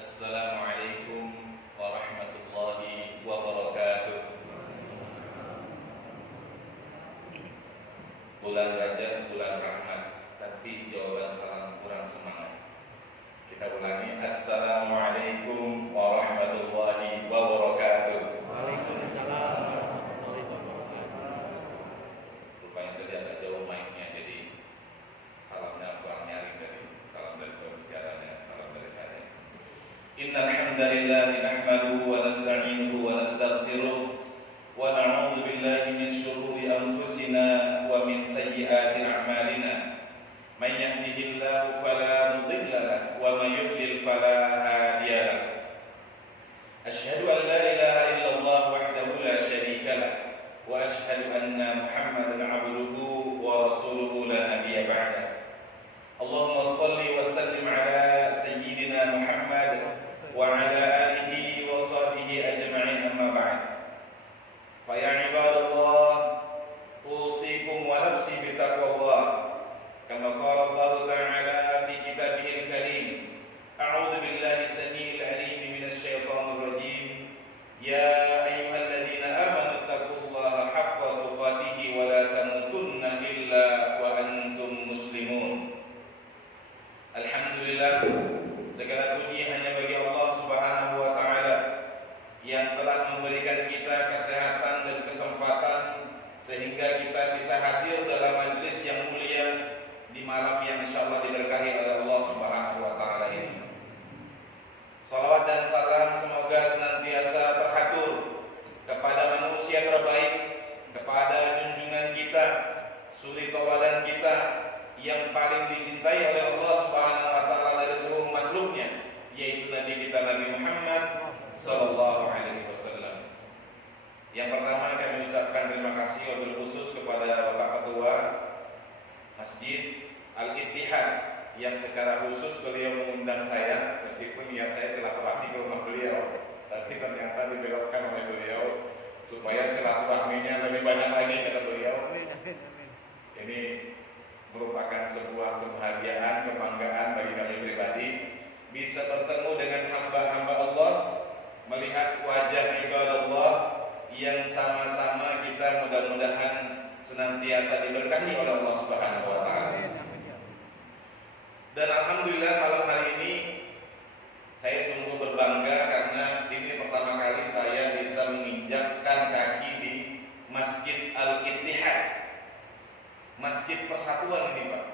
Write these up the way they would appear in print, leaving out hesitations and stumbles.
Assalamualaikum warahmatullahi wabarakatuh. Bulan Rajab, bulan rahmat, tapi jawaban salam kurang semangat. Kita ulangi. Assalamualaikum warahmatullahi wabarakatuh. Waalaikumsalam warahmatullahi wabarakatuh. Rupanya tadi agak jauh mic-nya, jadi salamnya kurang nyaring dari salam dari pembicaranya, salam dari saya. Innal hamdalillah nahmaduhu wa nasta'inuhu wa nastaghfiruh wa na'udzu billahi min shururi anfusina wa min sayyiati a'malina. Man yahdihillahu fala mudilla lahu wa man yudlil fala hadiya lahu. Asyhadu an la ilaha illallah wahdahu la syarika lahu wa asyhadu anna Muhammadan 'abduhu wa rasuluhu la nabiyya ba'dahu. Allahumma shalli wa sallim ala sayyidina Muhammad wa ala alihi wa sahbihi ajma'in, amma ba'd. Fa ya ibadallah, usikum wa nafsi bi taqwallah kama qala Allah ta'ala fi kitabihil karim. A'udzu billahi samiil 'aliim minasy syaithaanir rajiim. Ya ayyuhalladzina amanu taqullaha haqqa tuqatih wa la tamutunna illa wa antum muslimun. Alhamdulillah, segala puji hanya bagi Allah Subhanahu wa taala yang telah memberikan kita kesehatan dan kesempatan sehingga kita bisa hadir dalam majelis yang mulia di malam yang insyaallah diberkahi oleh Allah Subhanahu wa taala ini. Salawat dan salam semoga senantiasa terhatur kepada manusia terbaik, kepada junjungan kita, suri tauladan kita yang paling dicintai oleh Allah Subhanahu wa taala dari seluruh makhluknya, yaitu Nabi kita Nabi Muhammad sallallahu alaihi wasallam. Yang pertama kami ucapkan terima kasih wabil khusus kepada Bapak Ketua Masjid Al-Ittihad yang secara khusus beliau mengundang saya, meskipun niat saya silaturahmi ke rumah beliau, tapi ternyata dibelokkan oleh beliau supaya silaturahminya lebih banyak lagi, kata beliau. Ini merupakan sebuah kebahagiaan, kebanggaan bagi kami pribadi bisa bertemu dengan hamba-hamba Allah, melihat wajah ibadallah yang sama-sama kita mudah-mudahan senantiasa diberkahi oleh Allah Subhanahu wa taala. Dan alhamdulillah malam hari ini saya sungguh berbangga karena ini pertama kali saya bisa menginjakkan kaki di Masjid Al-Ittihad, Masjid Persatuan ini, Pak.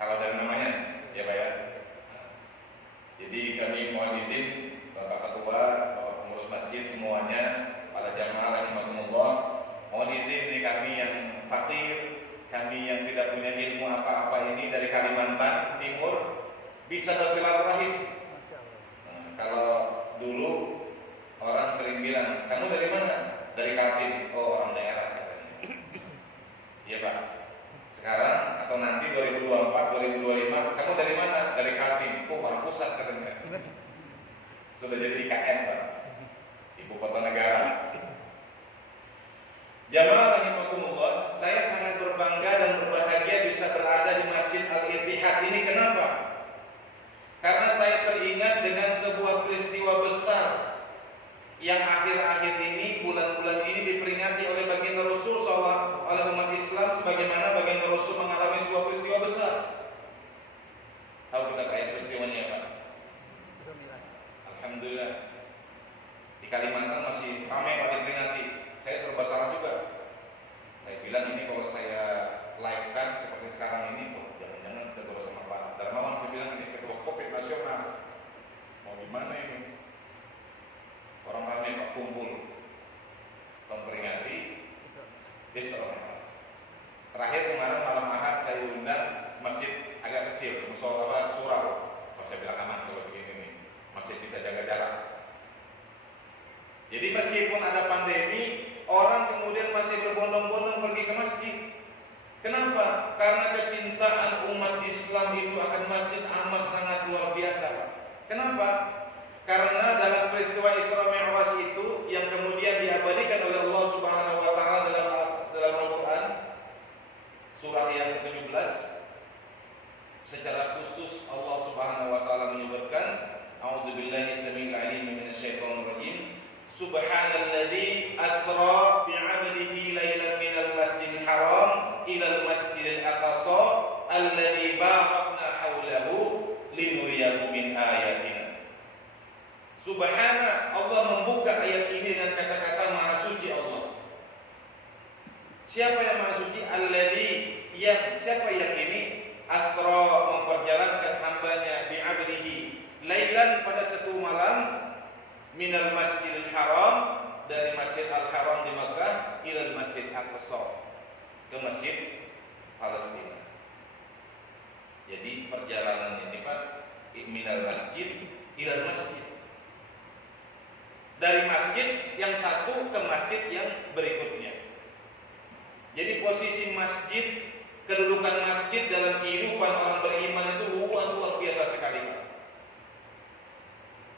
Kalau dari namanya, ya Pak ya. Jadi kami mohon izin Bapak Ketua, Bapak pengurus masjid semuanya, para jamaah rahimakumullah, mohon izin nih kami yang fakir, kami yang tidak punya ilmu apa-apa ini dari Kalimantan Timur bisa bersilaturahim. Kalau dulu orang sering bilang, kamu dari mana? Dari Kaltim. Oh, orang daerah katanya. Iya Pak. Sekarang atau nanti 2024, 2025, kamu dari mana? Dari Kaltim. Oh, orang pusat katanya. Sudah jadi IKN, Pak. Ibu kota negara. Jamaah rahimakumullah, saya sangat berbangga dan berbahagia bisa berada di Masjid Al-Ittihad ini. Kenapa? Karena saya teringat dengan sebuah peristiwa besar yang akhir-akhir ini, bulan-bulan ini diperingati oleh baginda Rasul SAW, oleh umat Islam, sebagaimana baginda Rasul mengalami sebuah peristiwa besar. Tahu kita kayak peristiwanya Pak? Alhamdulillah, di Kalimantan masih ramai Pak diperingati. Saya serba salah juga. Saya bilang ini kalau saya live kan seperti sekarang ini, oh, jangan-jangan tegur sama Pak Darmawan. Saya bilang ini ketua Covid nasional. Mau gimana ini? Orang ramai Pak kumpul memperingati Isra Mi'raj. Terakhir kemarin malam Ahad saya undang masjid agak kecil, musola surau. Oh, saya bilang aman kalau begini nih, masih bisa jaga jarak. Jadi meskipun ada pandemi, orang kemudian masih berbondong-bondong pergi ke masjid. Kenapa? Karena kecintaan umat Islam itu akan masjid amat sangat luar biasa. Kenapa? Karena dalam peristiwa Isra Mi'raj itu yang kemudian diabadikan oleh Allah Subhanahu wa taala dalam Al-Qur'an surah yang ke-17, secara khusus Allah Subhanahu wa taala menyebutkan a'udzubillahi Subhanalladzi asra bi'abdihi lailan minal masjidil haram ilal masjidil aqsa alladzi barakna haulahu linuriyahu min ayatina. Subhana, Allah membuka ayat ini dengan kata-kata Maha Suci Allah. Siapa yang Maha Suci? Alladzi, yang siapa yang ini asra memperjalankan hambanya bi'abdihi lailan pada satu malam minal masjidil haram, dari masjid al-haram di Makkah ilal masjid aqsa, ke masjid Palestina. Jadi perjalanan ini Pak, minal masjid ilal masjid, dari masjid yang satu ke masjid yang berikutnya. Jadi posisi masjid, kedudukan masjid dalam kehidupan orang beriman itu luar biasa sekali Pak.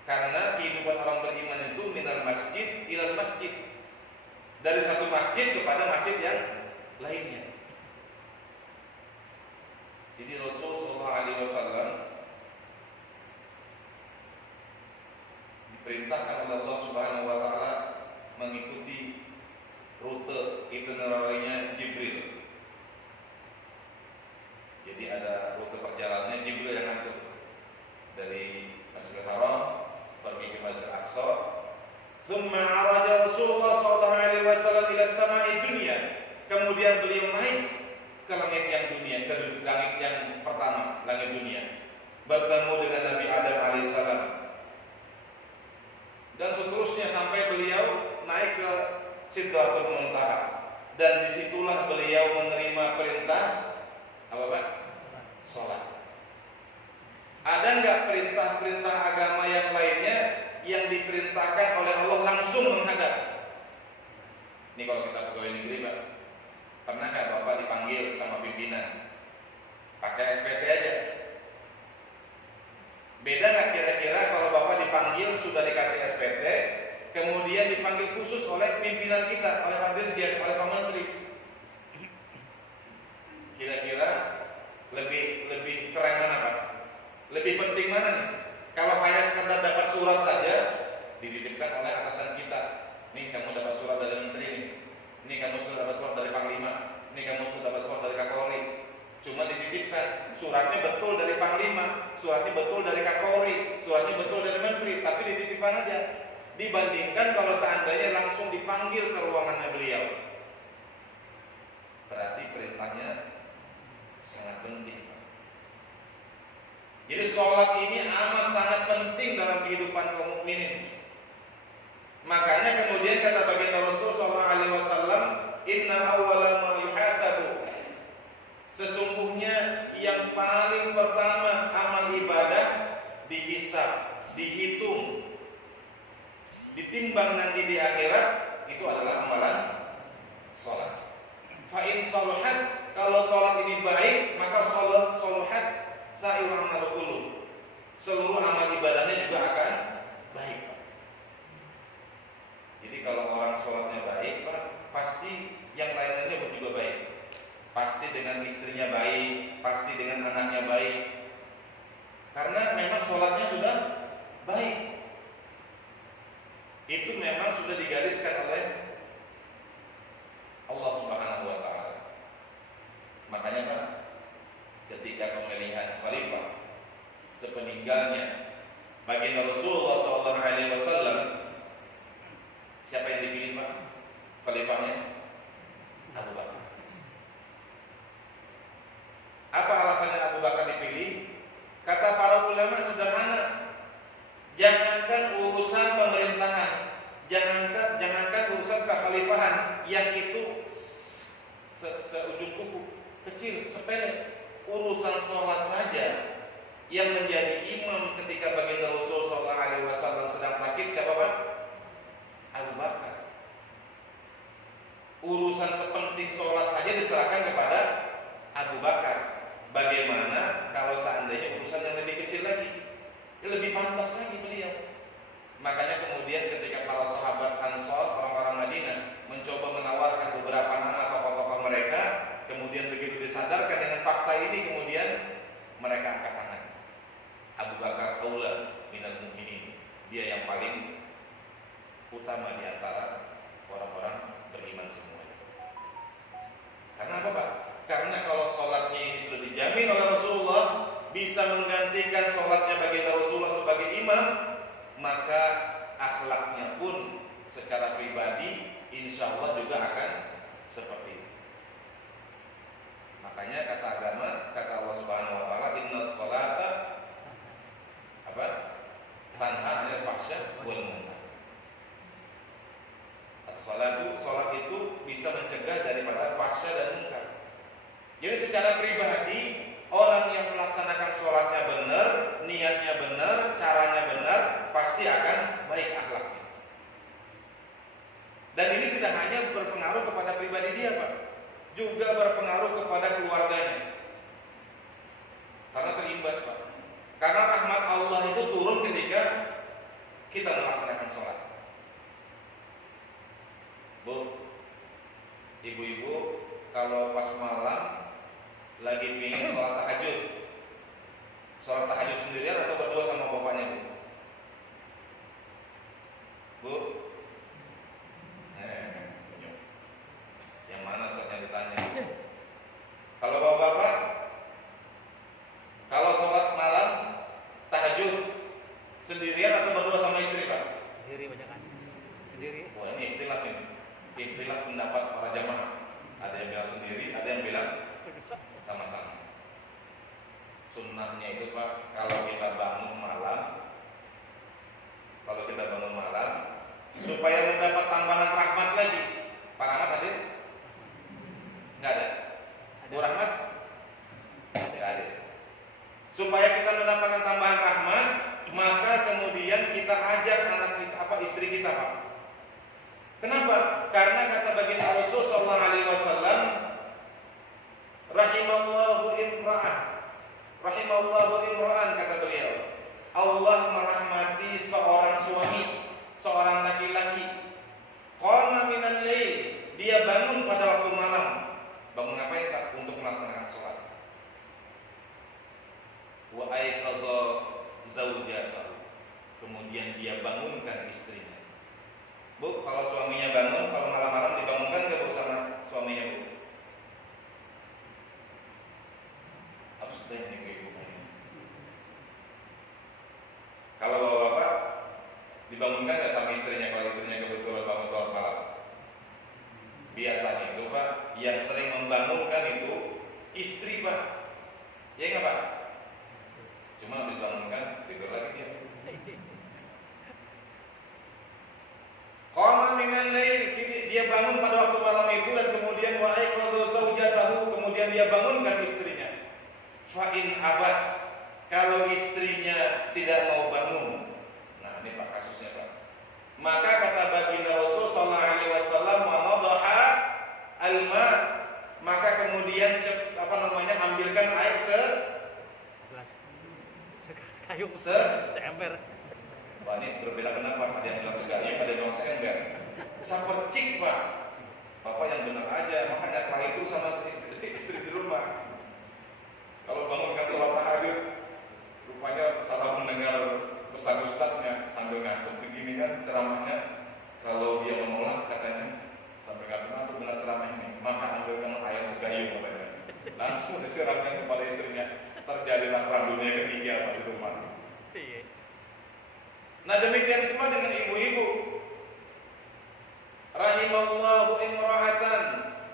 Karena kehidupan orang beriman itu minal masjid ilal masjid, dari satu masjid kepada masjid yang lainnya. Jadi Rasulullah SAW diperintahkan oleh Allah Subhanahu wa taala mengikuti rute itinerary-nya Jibril. Jadi ada rute perjalanannya Jibril yang ngatur, dari Masjidil Haram pergi ke Masjid Aqsa. Thumma araja Rasulullah sallallahu alaihi wasallam ila samai dunia. Kemudian beliau naik ke langit yang dunia, ke langit yang pertama, langit dunia. Bertemu dengan Nabi Adam alaihissalam. Dan seterusnya sampai beliau naik ke Sidratul Muntaha. Dan disitulah beliau menerima perintah apa Pak? Salat. Ada nggak perintah-perintah agama yang lainnya yang diperintahkan oleh Allah langsung menghadap? Ini kalau kita pegawai negeri Pak, pernah nggak Bapak dipanggil sama pimpinan pakai SPT aja? Beda nggak kira-kira kalau Bapak dipanggil sudah dikasih SPT, kemudian dipanggil khusus oleh pimpinan kita, oleh Pak Dirjen, oleh Pak Menteri? Kira-kira lebih keren mana Pak? Lebih penting mana nih? Kalau hanya sekedar dapat surat saja, dititipkan oleh atasan kita. Nih kamu dapat surat dari menteri nih. Nih kamu sudah dapat surat dari panglima. Nih kamu sudah dapat surat dari Kapolri. Cuma dititipkan. Suratnya betul dari panglima, suratnya betul dari Kapolri, suratnya betul dari menteri, tapi dititipkan aja. Dibandingkan kalau seandainya langsung dipanggil ke ruangannya beliau. Berarti perintahnya sangat penting. Jadi sholat ini amat sangat penting dalam kehidupan kaum mukminin. Makanya kemudian kata baginda Rasul SAW, Inna awwala ma yuhasabu, sesungguhnya yang paling pertama amal ibadah dihisab, dihitung, ditimbang nanti di akhirat, itu adalah amalan sholat. Fa'in sholahat, kalau sholat ini baik, maka sholahat sa'ir amal qulub, seluruh amal ibadahnya juga akan baik Pak. Jadi kalau orang sholatnya baik Pak, pasti yang lainnya juga baik. Pasti dengan istrinya baik, pasti dengan anaknya baik. Karena memang sholatnya sudah baik. Itu memang sudah digariskan oleh Allah Subhanahu wa taala. Makanya Pak, ketika pemilihan khalifah sepeninggalnya baginda Rasulullah SAW, siapa yang dipilih Pak? Khalifahnya Abu Bakar. Apa alasannya Abu Bakar dipilih? Kata para ulama sederhana, jangankan urusan pemerintahan, jangankan urusan kekhalifahan yang itu seujung kuku, kecil, sepele. Urusan sholat saja yang menjadi imam ketika baginda Rasul SAW sedang sakit siapa Pak? Abu Bakar. Urusan sepenting sholat saja diserahkan kepada Abu Bakar. Bagaimana kalau seandainya urusan yang lebih kecil lagi, lebih pantas lagi beliau. Makanya kemudian ketika para sahabat Ansor, orang-orang Madinah, mencoba menawarkan beberapa nama tokoh-tokoh mereka, kemudian begitu disadarkan dengan fakta ini, kemudian mereka angkat tangan. Abu Bakar aula minal mu'minin, dia yang paling utama di antara orang-orang beriman semuanya. Karena apa Pak? Karena kalau sholatnya ini sudah dijamin oleh Rasulullah bisa menggantikan sholatnya baginda Rasulullah sebagai imam, maka akhlaknya pun secara pribadi insya Allah juga akan seperti itu. Makanya kata agama, kata Allah Subhanahu Wa Taala, Inna sholata apa? Tanha 'anil fahsya wal munkar. Sholat itu bisa mencegah daripada fahsya dan munkar. Jadi secara pribadi orang yang melaksanakan sholatnya benar, niatnya benar, caranya benar, pasti akan baik akhlaknya. Dan ini tidak hanya berpengaruh kepada pribadi dia Pak, juga berpengaruh kepada keluarganya. Karena terimbas Pak. Karena rahmat Allah itu turun ketika kita melaksanakan sholat. Bu, ibu-ibu kalau pas malam lagi pingin sholat tahajud sendirian atau berdua sama bapaknya Bu? Bu? Senyum. Yang mana Ustaznya ditanya? Kalau bapak-bapak, kalau sholat malam tahajud sendirian atau berdua sama istri Pak? Sendiri banyak kan? Sendiri. Wah ini ikhtilaf pendapat para jamaah. Ada yang bilang sendiri, ada yang bilang sama-sama. Sunnahnya itu Pak, kalau kita bangun malam, supaya mendapat tambahan rahmat lagi. Pak Rahmat hadir? Nggak ada. Bu Rahmat? Nggak ada. Supaya kita mendapatkan tambahan rahmat, maka kemudian kita ajak anak kita, istri kita Pak. Kenapa? Karena kata baginda Rasul sallallahu alaihi wasallam, rahimallahu imra'an, kata beliau, Allah merahmati seorang suami, seorang laki-laki, qama minal lail, dia bangun pada waktu malam. Bangun ngapain Pak? Untuk melaksanakan sholat. Wa ayqadha zaujatahu, kemudian dia bangunkan istrinya. Bu, kalau suaminya bangun, kalau malam-malam dibangunkan nggak bersama suaminya Bu? Harus teknik ibu. Kalau bapak dibangunkan nggak sama istrinya kalau istrinya kebetulan bangun sholat malam? Biasanya itu Pak, yang sering membangunkan itu istri Pak. Ya nggak Pak? Cuma habis bangunkan tidur lagi dia. Qama minal lail, dia bangun pada waktu malam itu dan kemudian wa ayqadha zaujatahu, kemudian dia bangunkan istrinya. Fa in abat, kalau istrinya tidak mau bangun. Nah, ini Pak kasusnya Pak. Maka kata baginda Rasul sallallahu alaihi wasallam, wa nadaha alma, maka kemudian ambilkan air seember. Wah, ini berbeda pendapat, ada yang bilang segayung, ada yang bilang seember. Sapercik Pak. Bapak yang benar aja, makanya setelah itu sama istri di rumah. Kalau bangunkan sholat tahajud, rupanya salah mendengar pesan ustadznya sambil ngantuk begini kan ceramahnya. Kalau dia menolak katanya sampai ngantuk dengan ceramah ini, maka ambilkan air segayung katanya. Langsung disiramkan kepada istrinya. Terjadilah perang dunia ketiga Pak di rumah. Nah demikian pula dengan ibu-ibu. Rahimallahu imra'atan,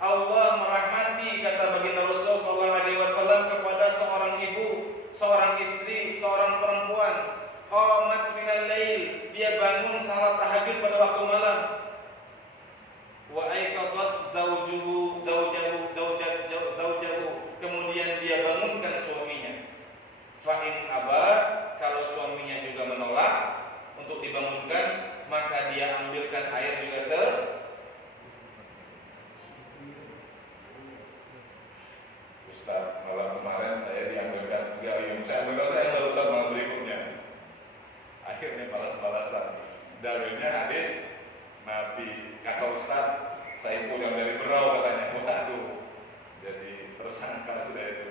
Allah merahmati, kata baginda Rasul sallallahu alaihi wasallam, kepada seorang ibu, seorang istri, seorang perempuan, qamat minal lail, dia bangun salat tahajud pada waktu malam. Wa ayqadhat zaujahu, kemudian dia bangunkan suaminya. Fa in aba, kalau suaminya juga menolak untuk dibangunkan, maka dia ambilkan air juga Ustaz, malam kemarin saya diambilkan segayung. Saya baru Ustaz malam berikutnya. Akhirnya balas-balasan. Dalilnya hadis Nabi, kata Ustaz, saya pulang dari Berau katanya. Waduh, jadi tersangka sudah itu.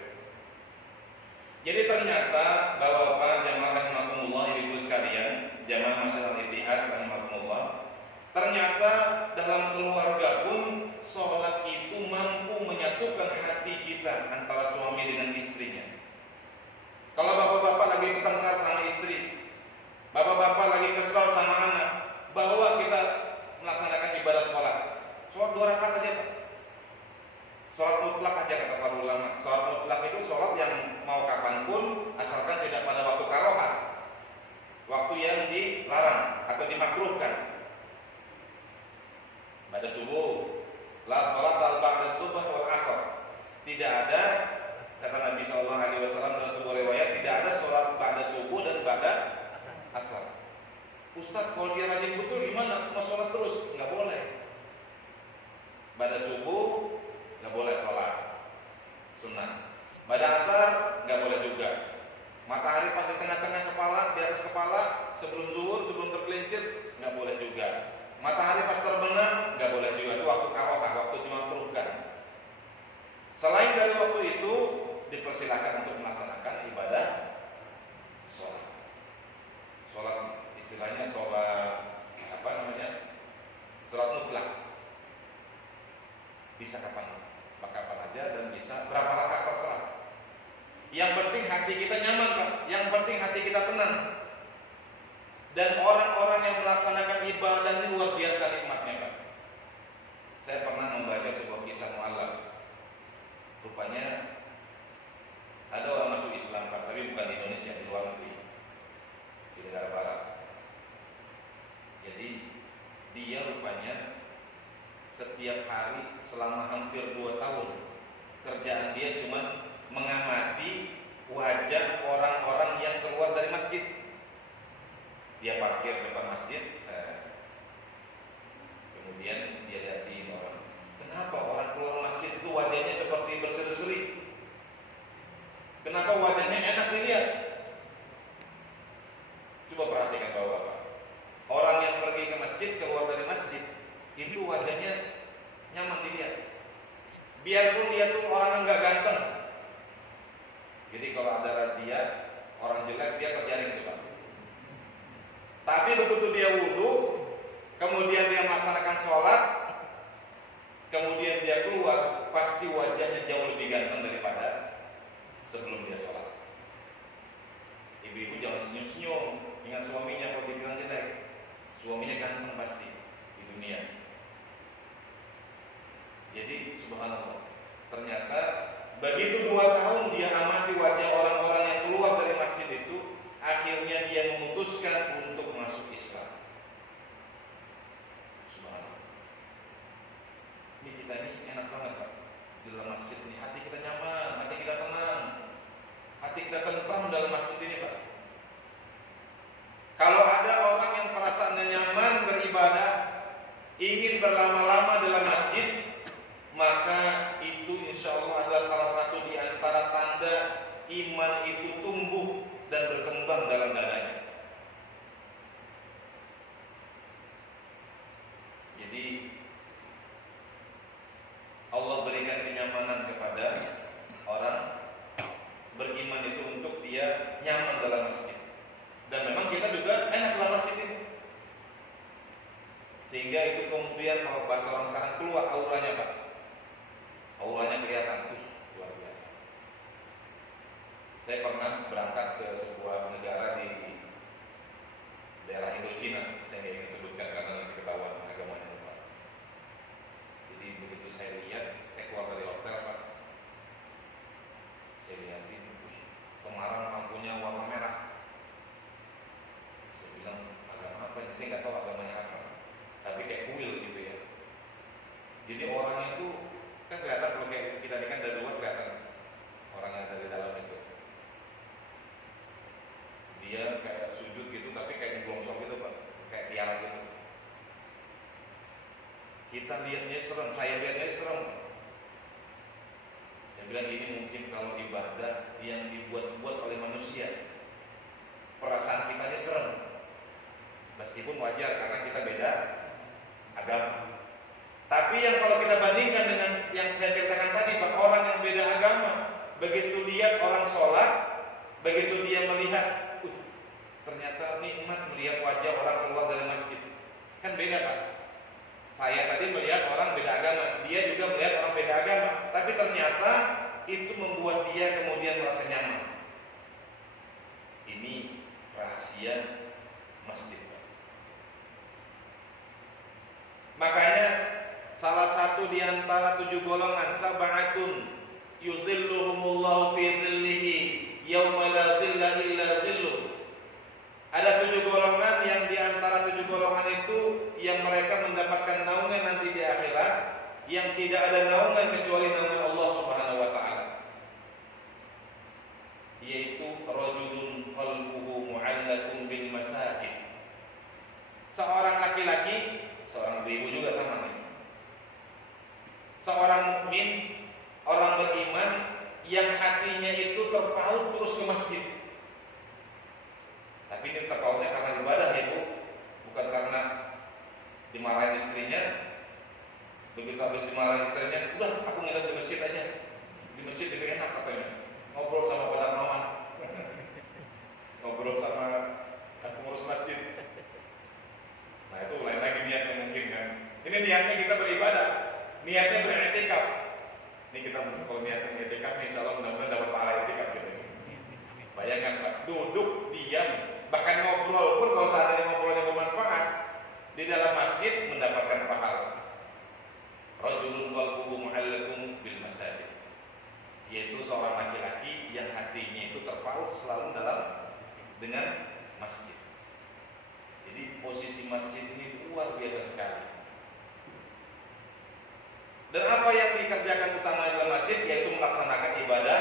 Jadi ternyata Bapak-bapak jamaah rahimakumullah, ibu sekalian, jamaah masyarakat Ittihad rahimakumullah, ternyata dalam keluarga pun sholat itu mampu menyatukan hati kita antara suami dengan istrinya. Kalau bapak-bapak lagi bertengkar sama istri, bapak-bapak lagi kesal sama anak, bawa kita melaksanakan ibadah sholat. Sholat 2 rakaat aja Pak. Sholat mutlak aja kata para ulama. Sholat mutlak itu sholat yang mau kapanpun, asalkan tidak pada waktu karohah, waktu yang dilarang atau dimakruhkan. Pada subuh, la sholat ba'da subuh wal asar. Tidak ada, kata Nabi SAW dalam sebuah riwayat, tidak ada sholat ba'da subuh dan ba'da asar. Ustaz, kalau dia rajin betul gimana? Mau sholat terus? Nggak boleh. Pada subuh nggak boleh sholat sunnah. Pada asar nggak boleh juga. Matahari pas di tengah-tengah kepala, di atas kepala, sebelum zuhur, sebelum tergelincir, nggak boleh juga. Matahari pas terbenam nggak boleh juga. Itu waktu karohah, waktu dimakruhkan. Selain dari waktu itu, dipersilakan untuk melaksanakan ibadah sholat. Sholat istilahnya sholat apa namanya? Sholat mutlak. Bisa kapan aja dan bisa berapa rakaat terserah. Yang penting hati kita nyaman Pak. Yang penting hati kita tenang. Dan orang-orang yang melaksanakan ibadah ini luar biasa nikmatnya Pak. Saya pernah membaca sebuah kisah mu'allaf. Rupanya ada orang masuk Islam Pak, tapi bukan di Indonesia, di luar negeri, di negara barat. Jadi dia rupanya setiap hari selama hampir 2 tahun kerjaan dia cuma mengamati wajah orang-orang yang keluar dari masjid. Dia parkir depan masjid, kemudian dia lihatin orang. Kenapa orang keluar masjid itu wajahnya seperti berseri-seri? Kenapa wajahnya enak dilihat? Coba perhatikan Bapak-bapak. Orang yang pergi ke masjid, keluar dari masjid, itu wajahnya nyaman dilihat. Biarpun dia tuh orang yang nggak ganteng. Jadi kalau ada razia orang jelek, dia terjaring tuh Pak. Tapi begitu dia wudhu, kemudian dia melaksanakan sholat, kemudian dia keluar, pasti wajahnya jauh lebih ganteng daripada sebelum dia sholat. Ibu-ibu jangan senyum-senyum, ingat suaminya kalau dibilang jelek. Suaminya ganteng pasti di dunia. Jadi subhanallah, ternyata begitu 2 tahun dia amati wajah orang-orang yang keluar dari masjid itu, akhirnya dia memutuskan untuk masuk Islam. Subhanallah. Ini kita ini enak banget Pak di dalam masjid ini, hati kita nyaman, hati kita tenang, hati kita tentram dalam masjid ini Pak. Kalau ada orang yang perasaannya nyaman beribadah, ingin berlama-lama dalam masjid, maka itu insya Allah adalah salah satu di antara tanda iman itu tumbuh dan berkembang dalam dadanya. Jadi Allah berikan kenyamanan kepada orang beriman itu untuk dia nyaman dalam masjid. Dan memang kita juga enak dalam masjid ini. Sehingga itu kemudian kalau bahasa orang sekarang keluar auranya Pak. Auranya kelihatan, luar biasa. Saya pernah berangkat ke sebuah negara di daerah Indochina. Saya nggak ingin sebutkan karena nanti ketahuan agamanya Pak. Jadi begitu saya lihat, saya keluar dari hotel Pak, saya lihatin, kemarin lampunya warna merah. Saya bilang agama apa? Saya nggak tahu agamanya apa, tapi kayak kuil gitu ya. Jadi orangnya itu kan kelihatan, kalau kayak kita ini kan dari luar kelihatan orang yang dari dalam itu. Dia kayak sujud gitu, tapi kayak ngelongsong gitu Pak, kayak tiara gitu. Kita lihatnya serem, saya lihatnya serem. Saya bilang ini mungkin kalau ibadah yang dibuat-buat oleh manusia, perasaan kitanya serem. Meskipun wajar karena kita beda agama. Tapi yang kalau kita bandingkan dengan yang saya ceritakan tadi Pak, orang yang beda agama, begitu lihat orang sholat, begitu dia melihat, ternyata nikmat melihat wajah orang keluar dari masjid. Kan beda Pak. merasa nyaman. Ini rahasia masjid. Makanya salah satu di antara 7 golongan, sab'atun yuzilluhumullahu fi zillihi yauma la zilla illa zilluh. Ada 7 golongan yang di antara 7 golongan itu yang mereka mendapatkan naungan nanti di akhirat, yang tidak ada naungan kecuali naungan Allah Subhanahu wa taala. Yaitu rajulun qalbuhu mu'allaqun bil masajid. Seorang laki-laki, seorang ibu juga sama nih. Seorang mukmin, orang beriman yang hatinya itu terpaut terus ke masjid. Tapi ini terpautnya karena ibadah ya Bu, bukan karena dimarahin istrinya. Begitu habis dimarahin istrinya, udah aku nginep di masjid aja. Di masjid lebih enak katanya. Ngobrol sama Pak Darmawan. Ngobrol sama pengurus masjid. Nah itu lain lagi niatnya mungkin kan. Ini niatnya kita beribadah, niatnya beriktikaf. Ini kita kalau niatnya iktikaf, insya Allah mudah-mudahan dapat pahala iktikaf gitu. Bayangkan Pak, duduk diam, bahkan ngobrol pun kalau seandainya ngobrolnya bermanfaat di dalam masjid mendapatkan pahala. Rajulun qalbuhu mu'allaqun bil masajid, yaitu seorang laki-laki yang hatinya itu terpaut selalu dengan masjid. Jadi posisi masjid ini luar biasa sekali. Dan apa yang dikerjakan utama dalam masjid yaitu melaksanakan ibadah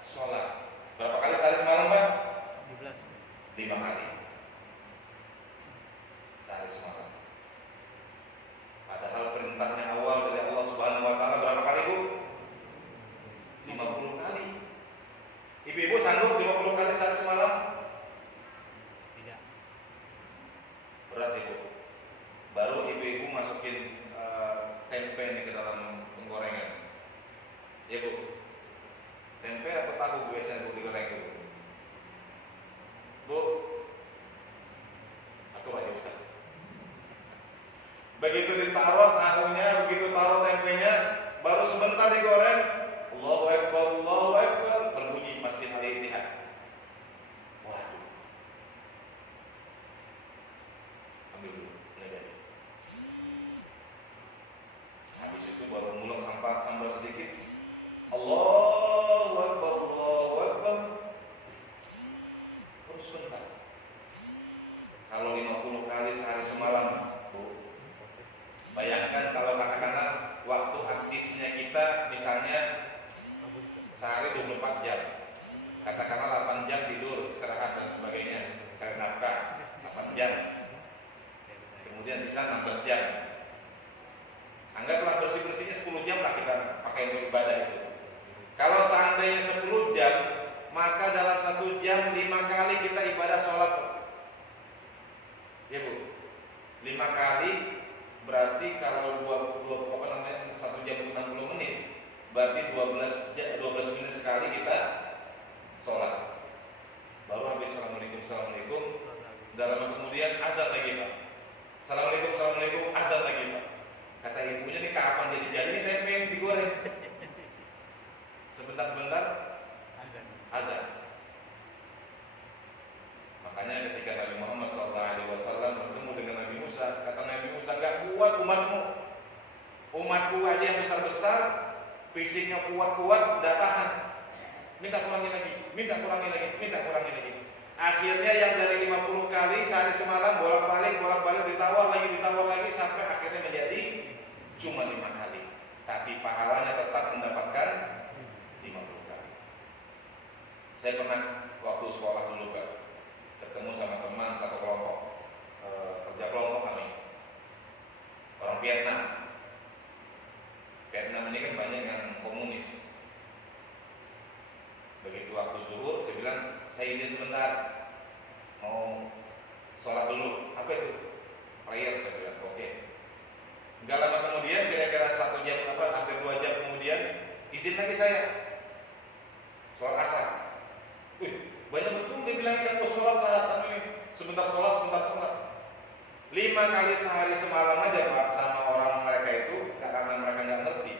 sholat. Berapa kali sehari semalam Pak? 5 kali sehari semalam. Padahal perintahnya awal dari Allah Subhanahu wa taala berapa kali Bu? 50 kali. Ibu-ibu sanggup 50 kali sehari semalam? Tidak. Berat Ibu. Baru ibu-ibu masukin tempe nih ke dalam penggorengan. Ya Bu. Tempe atau tahu biasanya Bu digoreng Bu? Bu, atur aja Ustaz. Begitu ditaruh tahunya, begitu taruh tempenya, baru sebentar digoreng, Allahu Akbar, berbunyi Masjid Al-Ittihad. Waduh. Ambil dulu, lagi. Habis itu baru mulek sambal sedikit. Allahu Akbar. Terus sebentar. Kalau 50 kali sehari semalam, Bu. Bayangkan kalau katakanlah waktu aktifnya kita misalnya sehari 24 jam. Katakanlah 8 jam tidur, istirahat dan sebagainya, cari nafkah 8 jam. Kemudian sisa 16 jam. Anggaplah bersih-bersihnya 10 jam lah kita pakai untuk ibadah itu. Kalau seandainya 10 jam, maka dalam 1 jam 5 kali kita ibadah sholat. Ya Bu, 5 kali berarti kalau 1 jam 60 menit, berarti 12 menit sekali kita sholat. Baru habis Assalamualaikum, dalam kemudian azan lagi Pak. Assalamualaikum, azan lagi Pak. Kata ibunya nih kapan jadi nih tempe yang digoreng? Sebentar-bentar azan. Makanya ketika Nabi Muhammad SAW bertemu dengan Nabi Musa, kata Nabi Musa, gak kuat umatku aja yang besar-besar, fisiknya kuat-kuat, gak tahan. Minta kurangi lagi. Akhirnya yang dari 50 kali sehari semalam bolak-balik ditawar lagi sampai akhirnya menjadi cuma 5 kali. Tapi pahalanya tetap mendapatkan 50 kali. Saya pernah waktu sekolah dulu Pak, ketemu sama teman satu kelompok, kerja kelompok kami, orang Vietnam. Vietnam ini kan banyak yang komunis. Begitu waktu zuhur, saya bilang, saya izin sebentar, mau sholat dulu. Apa itu? Prayer, saya bilang, oke. Gak lama kemudian, kira-kira 1 jam, hampir 2 jam kemudian, izin lagi saya sholat asar. Wih, banyak betul dia bilang kan mau sholat saat ini, sebentar sholat. 5 kali sehari semalam aja Pak sama orang mereka itu, karena mereka nggak ngerti,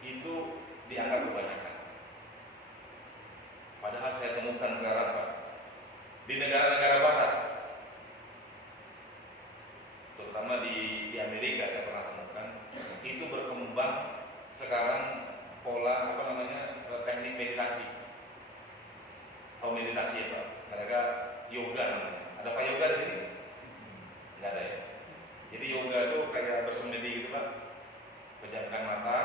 itu dianggap kebanyakan. Padahal saya temukan sekarang Pak, di negara-negara barat, terutama di Amerika saya pernah temukan, itu berkembang sekarang pola teknik meditasi. Tahu meditasi ya Pak? Mereka yoga namanya. Ada Pak yoga di sini? Nggak ada ya. Jadi yoga itu kayak bersemedi gitu Pak. Pejamkan mata,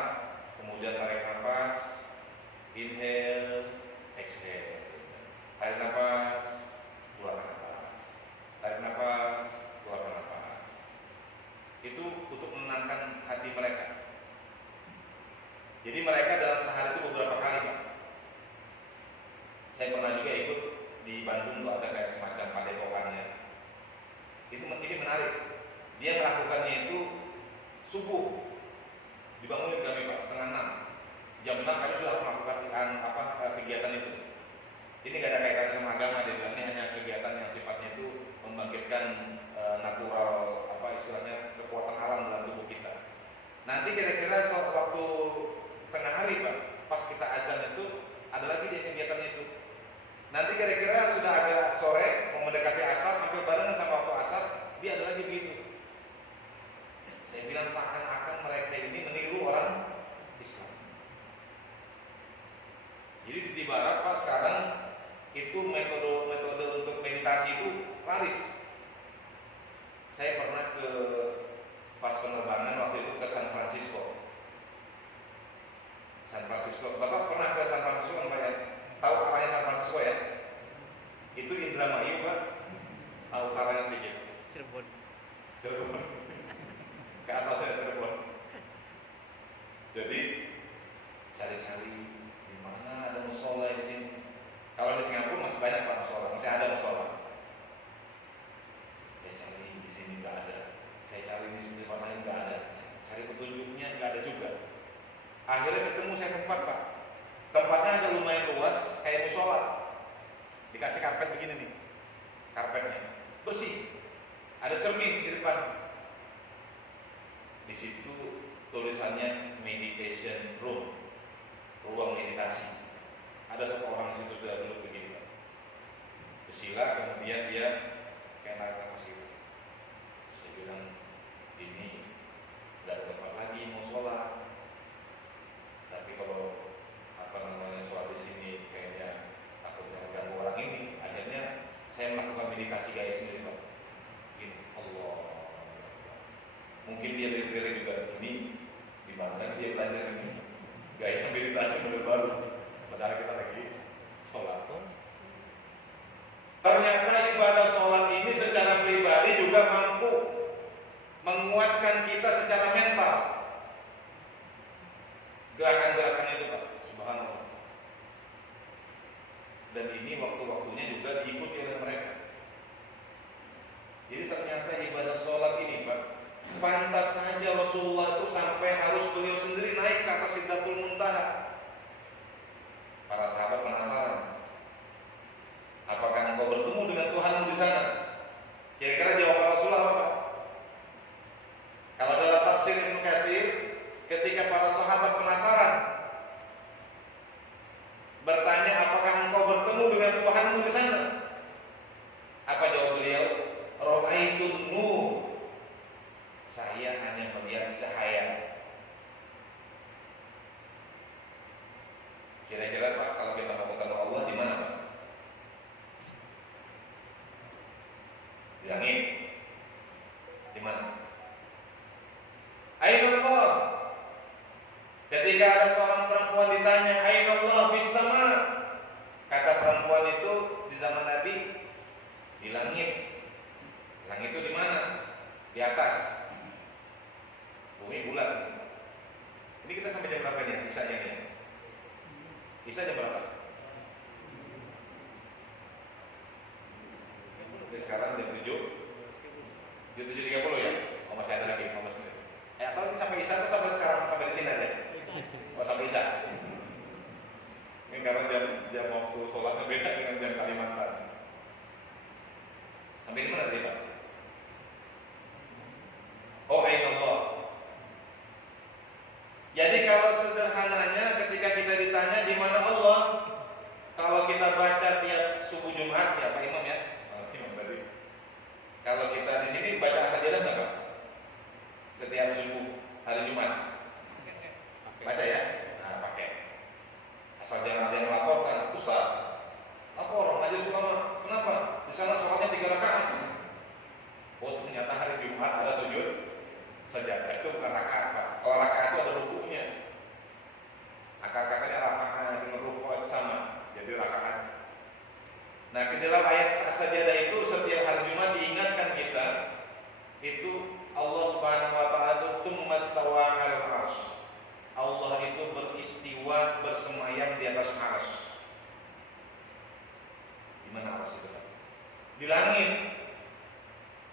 kemudian tarik nafas, inhale, exhale. Tarik nafas, keluarkan nafas. Tarik nafas, keluarkan nafas. Itu untuk menenangkan hati mereka. Jadi mereka dalam sehari itu beberapa kali Pak. Saya pernah juga ikut di Bandung tuh ada kayak semacam padepokannya. Ini menarik. Dia melakukannya itu subuh. Dibangunin kami Pak setengah 6. Jam 6 kami sudah melakukan kegiatan itu. Ini nggak ada kaitannya sama agama, dia bilang ini hanya kegiatan yang sifatnya itu membangkitkan natural istilahnya kekuatan alam dalam tubuh kita. Nanti kira-kira waktu tengah hari Pak, pas kita azan itu ada lagi dia kegiatan itu. Nanti kira-kira sudah agak sore mau mendekati asar, hampir barengan sama waktu asar, dia ada lagi begitu. Saya bilang seakan-akan mereka ini meniru orang Islam. Jadi di barat Pak sekarang itu metode untuk meditasi itu laris. Saya pernah pas penerbangan waktu itu ke San Francisco. Bapak pernah ke San Francisco Pak ya? Tahu arahnya San Francisco ya? Itu Indramayu Pak. Utaranya sedikit. Cirebon. Ke atasnya Cirebon. Jadi cari-cari di mana ada musola di sini. Kalau di Singapura masih banyak Pak musola, masih ada musola. Saya cari di sini nggak ada. Saya cari di sini tempat lain nggak ada. Cari petunjuknya nggak ada juga. Akhirnya ketemu saya tempat Pak. Tempatnya agak lumayan luas, kayak musola. Dikasih karpet begini nih, karpetnya bersih. Ada cermin di depan. Di situ tulisannya meditation room, ruang meditasi. Ada satu orang di situ sudah duduk begini Pak. Bersila, kemudian dia kayak narik nafas gitu. Saya bilang ini nggak ada tempat lagi mau sholat. Tapi kalau sholat di sini kayaknya takutnya mengganggu orang ini. Akhirnya saya melakukan meditasi gaya sendiri Pak. Ini Allah. Mungkin dia beri juga ini di mana dia belajar ini gaya meditasi baru. Padahal kita lagi sholat. Ternyata ibadah sholat ini secara pribadi juga mampu menguatkan kita secara mental. Gerakan-gerakannya itu Pak, subhanallah. Dan ini waktu-waktunya juga diikuti oleh mereka. Jadi ternyata ibadah sholat ini Pak, pantas saja Rasulullah itu sampai harus beliau sendiri naik ke atas Sidratul Muntaha. Para sahabat penasaran, apakah engkau bertemu dengan Tuhanmu di sana? Kira-kira jawaban Rasulullah apa Pak? Kalau dalam tafsir Ibnu Katsir, ketika para sahabat penasaran, bertanya apakah engkau bertemu dengan Tuhanmu di sana? Apa jawab beliau? Ra'aitun nur. Saya hanya melihat cahaya. Kira-kira Pak, kalau kita mau ketemu Allah di mana Pak? Di langit. Di mana? Aina Allah. Ketika ada seorang perempuan ditanya, Aina Allah fis sama. Kata perempuan itu di zaman Nabi, di langit. Langit itu di mana? Di atas. Bumi bulat. Ini kita sampai jam berapa nih? Isya nih. Isya jam berapa? Oke, sekarang jam 7. Jam 7.30 ya? Oh masih ada lagi 15 menit. Atau ini sampai Isya atau sampai sekarang sampai di sini aja? Oh sampai Isya. Ini karena jam waktu sholatnya beda dengan jam Kalimantan. Sampai di mana tadi Pak? Oh Allah. Jadi kalau sederhananya ketika kita ditanya di mana Allah, kalau kita baca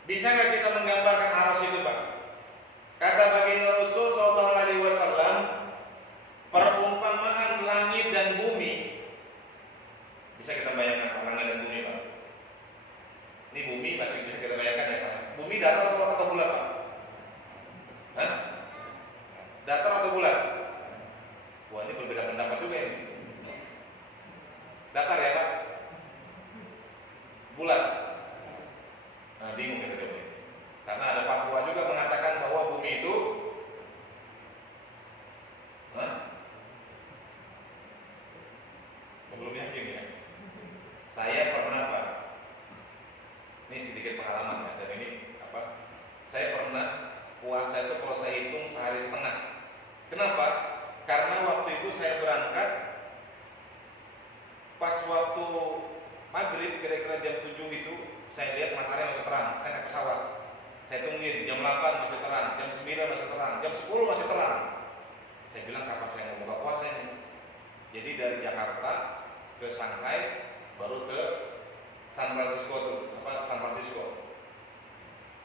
Bisa nggak kita menggambarkan arsy itu, Pak? Kata baginda Rasul sallallahu alaihi wasallam, perumpamaan langit dan bumi. Bisa kita bayangkan Pak, langit dan bumi, Pak? Ini bumi pasti bisa kita bayangkan ya, Pak. Bumi datar atau bulat, Pak? Hah? Datar atau bulat? Wah, ini berbeda pendapat juga ini. Datar ya, Pak? Bulat. Nah, bingung kita coba. Karena ada fatwa juga mengatakan bahwa bumi itu belum yakin ya. Saya pernah, Pak. Ini sedikit pengalaman ya, dan ini apa? Saya pernah puasa itu kalau saya hitung sehari setengah. Kenapa? Karena waktu itu saya berangkat pas waktu maghrib kira-kira jam 7 itu saya lihat matahari masih terang. Saya naik pesawat. Saya tungguin jam 8 masih terang, jam 9 masih terang, jam 10 masih terang. Saya bilang kapan saya mau buka puasa ini? Jadi dari Jakarta ke Shanghai baru ke San Francisco San Francisco.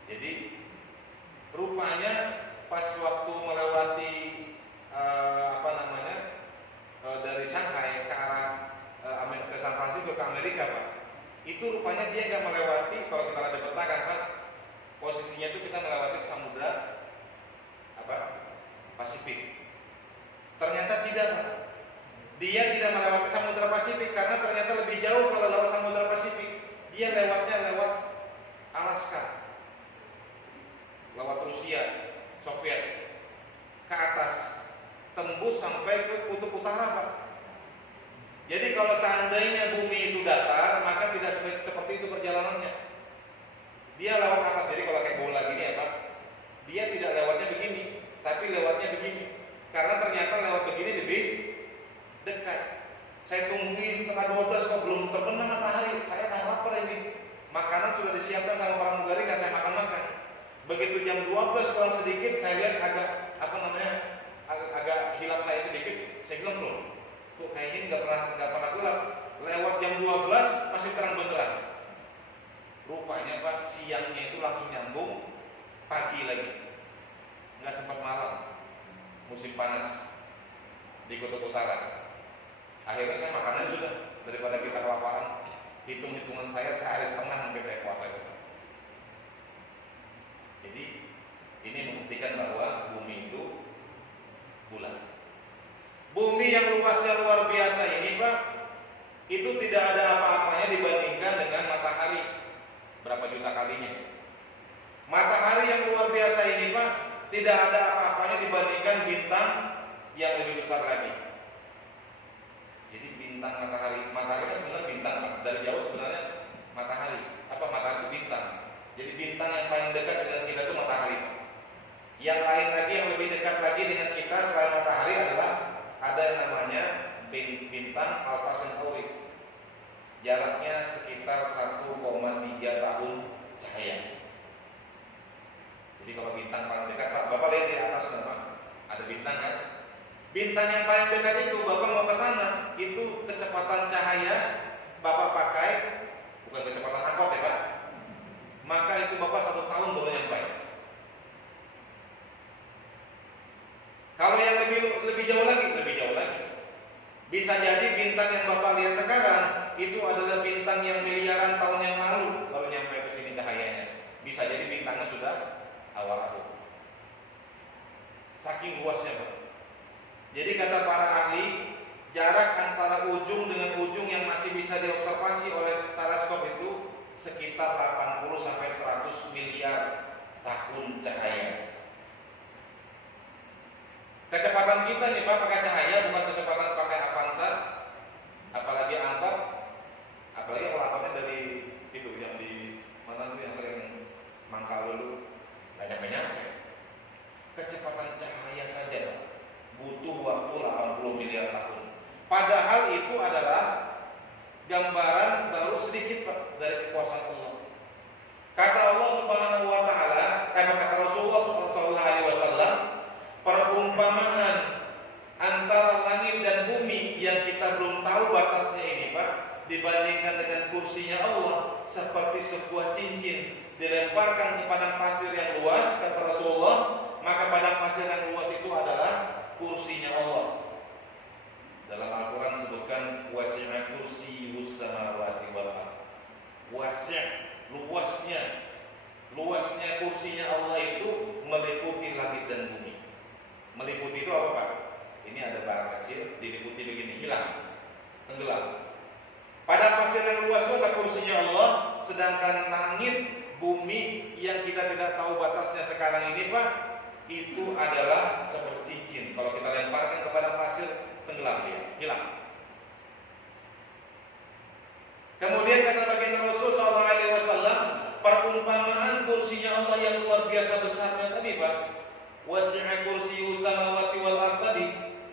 Jadi rupanya pas waktu melewati dari Shanghai ke arah ke San Francisco ke Amerika, Pak, itu rupanya dia nggak melewati, kalau kita ada peta kan, Pak, posisinya itu kita melewati samudra Pasifik. Ternyata tidak, Pak. Dia tidak melewati samudra Pasifik karena ternyata lebih jauh kalau lewat samudra Pasifik. Dia lewatnya lewat Alaska, lewat Rusia, Soviet, ke atas, tembus sampai ke kutub utara, Pak. Jadi kalau seandainya bumi itu datar, maka tidak seperti itu perjalanannya. Dia lewat atas, jadi kalau kayak bola gini ya, Pak, dia tidak lewatnya begini, tapi lewatnya begini. Karena ternyata lewat begini lebih dekat. Saya tungguin setengah 12 kok belum terbenam matahari. Saya dah lapar ini. Makanan sudah disiapkan sama pramugari, nggak saya makan-makan. Begitu jam 12 kurang sedikit, saya lihat agak agak hilap saya sedikit. Saya bilang belum. Kok kayaknya nggak pernah gelap. Lewat jam 12 masih terang benderang. Rupanya, Pak, siangnya itu langsung nyambung pagi lagi. Nggak sempat malam. Musim panas di kutub utara. Akhirnya saya makannya sudah, daripada kita kelaparan. Hitung-hitungan saya sehari setengah sampai saya puasa itu. Jadi ini membuktikan bahwa bumi itu bulat. Bumi yang luasnya luar biasa ini, Pak, itu tidak ada apa-apanya dibandingkan dengan matahari. Berapa juta kalinya? Matahari yang luar biasa ini, Pak, tidak ada apa-apanya dibandingkan bintang yang lebih besar lagi. Jadi bintang matahari kan sebenarnya bintang, Pak. Dari jauh sebenarnya matahari. Matahari itu bintang. Jadi bintang yang paling dekat dengan kita itu matahari. Yang lain lagi yang lebih dekat lagi dengan kita selain matahari adalah ada yang namanya bintang Alpha Centauri. Jaraknya sekitar 1,3 tahun cahaya. Jadi kalau bintang paling dekat, Pak, Bapak lihat di atas, Pak, ada bintang kan? Bintang yang paling dekat itu, Bapak mau ke sana, itu kecepatan cahaya Bapak pakai, bukan kecepatan angkot ya, Pak. Maka itu Bapak 1 tahun baru nyampe. Kalau yang lebih jauh lagi. Bisa jadi bintang yang Bapak lihat sekarang itu adalah bintang yang miliaran tahun yang lalu baru nyampe ke sini cahayanya. Bisa jadi bintangnya sudah awal. Saking luasnya, Pak. Jadi kata para ahli, jarak antara ujung dengan ujung yang masih bisa diobservasi oleh teleskop itu sekitar 80 sampai 100 miliar tahun cahaya. Kecepatan kita nih, Pak, pakai cahaya, bukan kecepatan pakai Avanza, apalagi angkot, apalagi kalau angkotnya dari itu yang di mana tuh yang sering mangkal dulu, nggak nyampe. Kecepatan cahaya saja, Pak, butuh waktu 80 miliar tahun. Padahal itu adalah gambaran baru sedikit, Pak, dari kekuasaan Allah. Kata Allah Subhanahu wa taala, kata Rasulullah sallallahu alaihi wasallam, perumpamaan antara langit dan bumi yang kita belum tahu batasnya ini, Pak, dibandingkan dengan kursinya Allah seperti sebuah cincin dilemparkan ke padang pasir yang luas, kata Rasulullah, maka padang pasir yang luas itu adalah kursinya Allah. Dalam Al-Quran disebutkan wasi'a kursiyyus samawati wal ardh. Wasi', luasnya kursinya Allah itu meliputi langit dan bumi. Meliputi itu apa, Pak? Ini ada barang kecil diliputi begini, hilang, tenggelam. Padang pasir yang luas itu adalah kursinya Allah, sedangkan langit, bumi yang kita tidak tahu batasnya sekarang ini, Pak, itu adalah seperti cincin. Kalau kita lemparkan ke padang pasir, tenggelam dia, hilang. Kemudian kata baginda Rasul SAW, perumpamaan kursinya Allah yang luar biasa besarnya tadi, Pak, wasi'a kursiyyus samawati wal ardh tadi,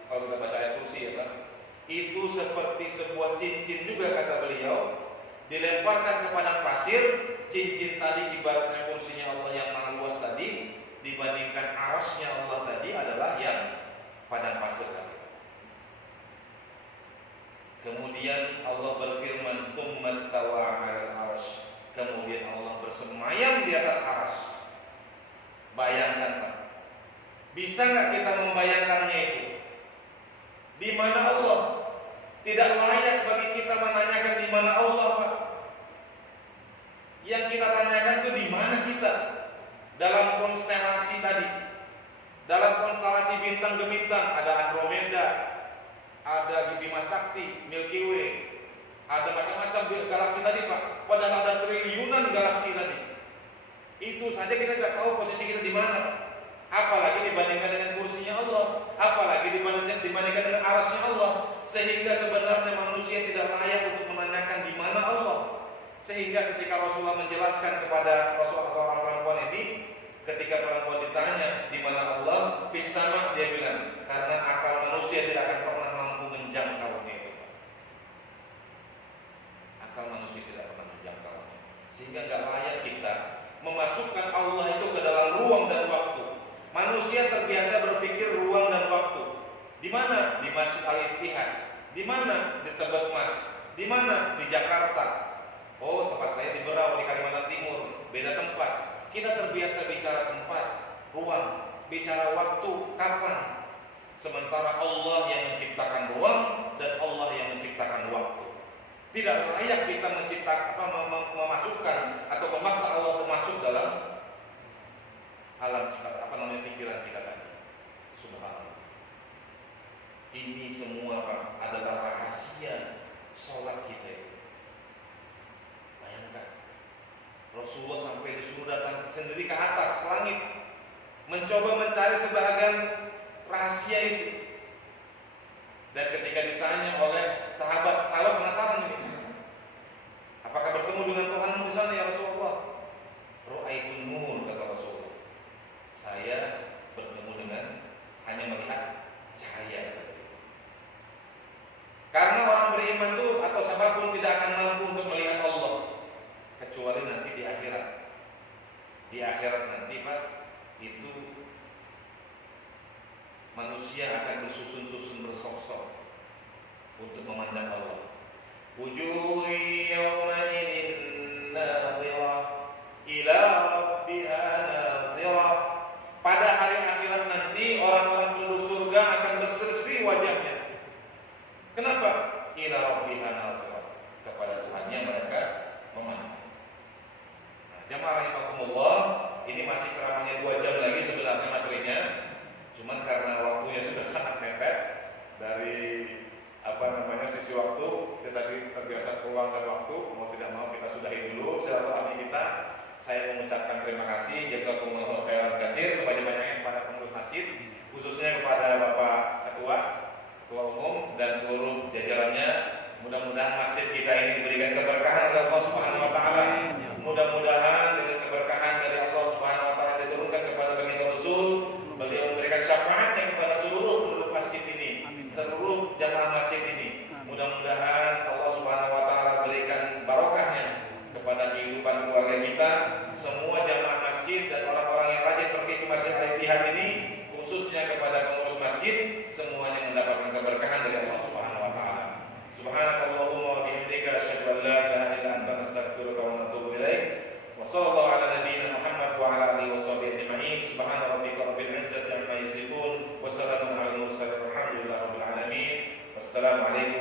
kalau kita baca ayat kursi ya, Pak, itu seperti sebuah cincin juga, kata beliau, dilemparkan ke padang pasir. Cincin tadi ibaratnya kursinya Allah yang maha luas tadi, dibandingkan arasnya Allah tadi adalah yang padang pasir tadi. Kemudian Allah berfirman, tsumma stawa 'alal 'arsy. Kemudian Allah bersemayam di atas arsy. Bayangkan, Pak, bisa nggak kita membayangkannya itu? Di mana Allah? Tidak layak bagi kita menanyakan di mana Allah, Pak. Yang kita tanyakan itu di mana kita? Dalam konstelasi tadi, dalam konstelasi bintang gemintang, ada Andromeda, ada Bima Sakti, Milky Way, ada macam-macam galaksi tadi, Pak. Padahal ada triliunan galaksi tadi. Itu saja kita nggak tahu posisi kita di mana, Pak. Apalagi dibandingkan dengan kursinya Allah, apalagi dibandingkan dengan arasnya Allah, sehingga sebenarnya manusia tidak layak untuk menanyakan di mana Allah. Sehingga ketika Rasulullah menjelaskan kepada seorang perempuan ini, ketika perempuan ditanya di mana Allah, fis sama, dia bilang, karena akal manusia tidak akan pernah mampu menjangkaunya itu. Akal manusia tidak pernah menjangkaunya, sehingga nggak layak kita memasukkan Allah itu ke dalam ruang dan waktu. Manusia terbiasa berpikir ruang dan waktu. Di mana? Di Masjid Al-Ittihad. Di mana? Di Tebet Mas. Di mana? Di Jakarta. Oh, tempat saya di Berau, di Kalimantan Timur. Beda tempat. Kita terbiasa bicara tempat, ruang, bicara waktu, kapan. Sementara Allah yang menciptakan ruang dan Allah yang menciptakan waktu. Tidak layak kita memasukkan atau memaksa Allah untuk masuk dalam alam pikiran kita tadi. Subhanallah. Ini semua, Pak, adalah rahasia sholat kita itu. Bayangkan, Rasulullah sampai disuruh datang sendiri ke atas, ke langit, mencoba mencari sebagian rahasia itu. Dan ketika ditanya oleh sahabat penasaran ini, apakah bertemu dengan Tuhanmu di sana ya Rasulullah? Ra'aitul nur, kata Rasulullah. Saya bertemu dengan, hanya melihat cahaya. Karena orang beriman itu atau siapapun tidak akan mampu untuk melihat Allah kecuali nanti di akhirat. Di akhirat nanti, Pak, itu manusia akan bersusun-susun bersosok untuk memandang Allah. Wujuhi yawmaidin nadhirah ila rabbiha nadhirah. Pada hari akhirat nanti orang-orang penduduk surga akan berseri wajahnya. Kenapa? Ila rabbiha nadhirah. Kepada Tuhannya mereka memandang. Nah, jamaah rahimakumullah, ini masih ceramahnya 2 jam lagi sebenarnya materinya. Cuman karena waktunya sudah sangat mepet dari sisi waktu, kita tadi terbiasa peluang dan waktu, mau tidak mau kita sudahi dulu silaturahmi kita. Saya mengucapkan terima kasih jazakumullahu khairan katsir sebanyak-banyaknya kepada pengurus masjid, khususnya kepada Bapak Ketua Umum dan seluruh jajarannya. Mudah-mudahan masjid kita ini diberikan keberkahan oleh Allah Subhanahu wa taala. Mudah-mudahan dengan keberkahan dari Allah Subhanahu wa taala diturunkan kepada baginda Rasul, beliau memberikan syafaatnya kepada seluruh penduduk masjid ini, seluruh jamaah masjid ini. Mudah-mudahan Allah Subhanahu wa taala berikan barokahnya kepada kehidupan keluarga kita, semua jamaah masjid dan orang-orang yang rajin pergi ke Masjid Al-Ittihad ini, khususnya kepada pengurus masjid, semuanya mendapatkan keberkahan dari Allah Subhanahu wa taala. Subhanakallahumma wa bihamdika asyhadu an la ilaha illa anta astaghfiruka wa atubu Wassalamualaikum